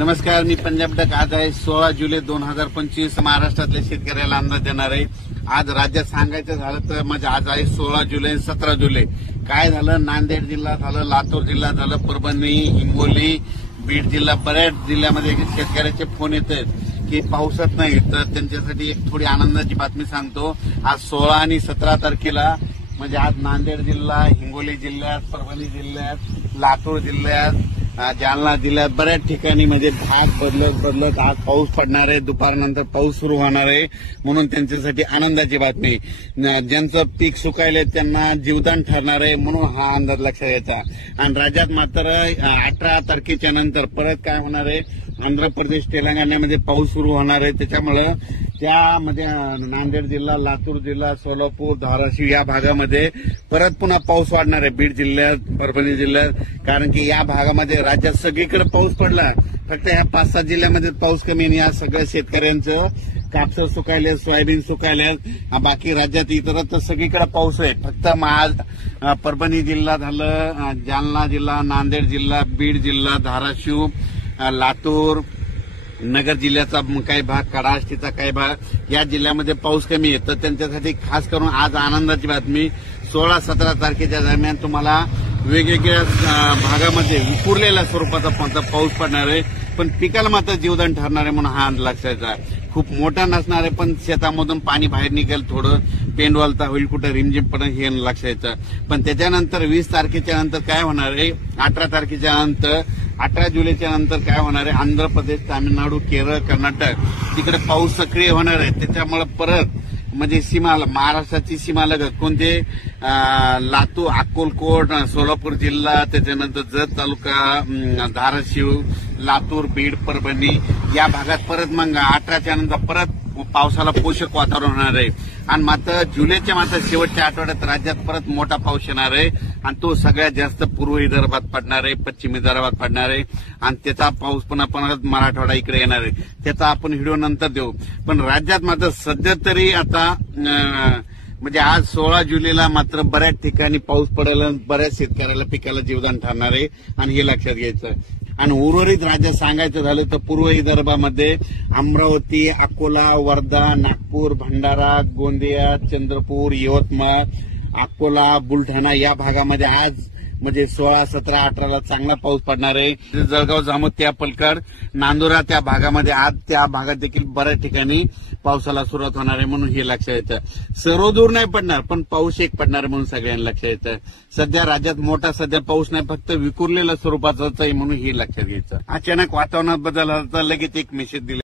नमस्कार, मी पंजाब डक. आज आहे 16 जुलै 2025. महाराष्ट्रातल्या शेतकऱ्याला अंदाज देणार आहे. आज राज्यात सांगायचं झालं तर म्हणजे आज आहे 16 जुलै 17 जुलै. काय झालं, नांदेड जिल्हा झालं, लातूर जिल्हा झालं, परभणी, हिंगोली, बीड जिल्हा, बऱ्याच जिल्ह्यामध्ये शेतकऱ्याचे फोन येत आहेत की पावसात नाही. तर त्यांच्यासाठी एक थोडी आनंदाची बातमी सांगतो. आज 16 आणि 17 तारखेला म्हणजे आज नांदेड जिल्हा, हिंगोली जिल्ह्यात, परभणी जिल्ह्यात, लातूर जिल्ह्यात, जालना जिल्ह्यात बऱ्याच ठिकाणी म्हणजे भाग बदलत आज पाऊस पडणार आहे. दुपारनंतर पाऊस सुरू होणार आहे, म्हणून त्यांच्यासाठी आनंदाची बातमी. ज्यांचं पीक सुकायले त्यांना जीवदान ठरणार आहे, म्हणून हा अंदाज लक्षात घ्यायचा. आणि राज्यात मात्र 18 तारखेच्या नंतर परत काय होणार आहे, आंध्र प्रदेश, तेलंगणामध्ये पाऊस सुरू होणार आहे. त्याच्यामुळे त्यामध्ये नांदेड जिल्हा, लातूर जिल्हा, सोलापूर, धाराशिव या भागामध्ये परत पुन्हा पाऊस वाढणार आहे. बीड जिल्ह्यात, परभणी जिल्ह्यात, कारण की या भागामध्ये राज्यात सगळीकडे पाऊस पडला. फक्त या 5-7 जिल्ह्यामध्ये पाऊस कमी आणि या सगळ्या शेतकऱ्यांचं कापसं सुकायले, सोयाबीन सुकायले. बाकी राज्यात इतरत्र सगळीकडे पाऊस आहे. फक्त परभणी जिल्हा झालं, जालना जिल्हा, नांदेड जिल्हा, बीड जिल्हा, धाराशिव, लातूर, नगर जिल्ह्याचा काही भाग, कडाष्टीचा काही भाग या जिल्ह्यामध्ये पाऊस कमी आहे. तर त्यांच्यासाठी खास करून आज आनंदाची बातमी. 16-17 तारखेच्या दरम्यान तुम्हाला वेगवेगळ्या भागामध्ये विखुरलेल्या स्वरूपाचा पाऊस पडणार आहे, पण पिकाला मात्र जीवदान ठरणार आहे, म्हणून हा लक्षाचा. खूप मोठा नसणार आहे, पण शेतामधून पाणी बाहेर निघेल, थोडं पेंडवालता होईल, कुठं रिमझिम पडेल हे लक्षाचं. पण त्याच्यानंतर 20 तारखेच्या नंतर काय होणार आहे, 18 तारखेच्या नंतर, 18 जुलैच्या नंतर काय होणार आहे, आंध्र प्रदेश, तामिळनाडू, केरळ, कर्नाटक तिकडे पाऊस सक्रिय होणार आहे. त्याच्यामुळे परत म्हणजे सीमाला, महाराष्ट्राची सीमालगत कोणते लातूर, अक्कलकोट, सोलापूर जिल्हा, त्याच्यानंतर जत तालुका, धाराशिव, लातूर, बीड, परभणी या भागात परत मग 18च्या नंतर परत पावसाला पोषक वातावरण होणार आहे. आणि मात्र जुलैच्या मात्र शेवटच्या आठवड्यात राज्यात परत मोठा पाऊस येणार आहे, आणि तो सगळ्यात जास्त पूर्व विदर्भात पडणार आहे, पश्चिम विदर्भात पडणार आहे, आणि त्याचा पाऊस पुन्हा मराठवाडा इकडे येणार आहे. त्याचा आपण व्हिडिओ नंतर देऊ. पण राज्यात मात्र सध्या तरी आता म्हणजे आज 16 जुलैला मात्र बऱ्याच ठिकाणी पाऊस पडेल, बऱ्याच शेतकऱ्याला पिकाला जीवदान ठरणार आहे, आणि हे लक्षात घ्यायचं. आणि उर्वरित राज्यात सांगायचं झालं तर पूर्व विदर्भामध्ये अमरावती, अकोला, वर्धा, नागपूर, भंडारा, गोंदिया, चंद्रपूर, यवतमाळ, अकोला, बुलढाणा या भागामध्ये आज म्हणजे 16, 17, 18ला चांगला पाऊस पडणार आहे. जळगाव, जामोद, पलकड, नांदुरा त्या भागामध्ये आज त्या भागात देखील बऱ्याच ठिकाणी पावसाला सुरुवात होणार आहे, म्हणून हे लक्षात येतं. सर्वदूर नाही पडणार, पण पाऊस एक पडणार म्हणून सगळ्यांना लक्षात येतं. सध्या राज्यात मोठा सध्या पाऊस नाही, फक्त विखुरलेल्या स्वरूपाचाच आहे, म्हणून हे लक्षात घ्यायचं. अचानक वातावरणात बदल झाला तर लगेच एक मेसेज दिला.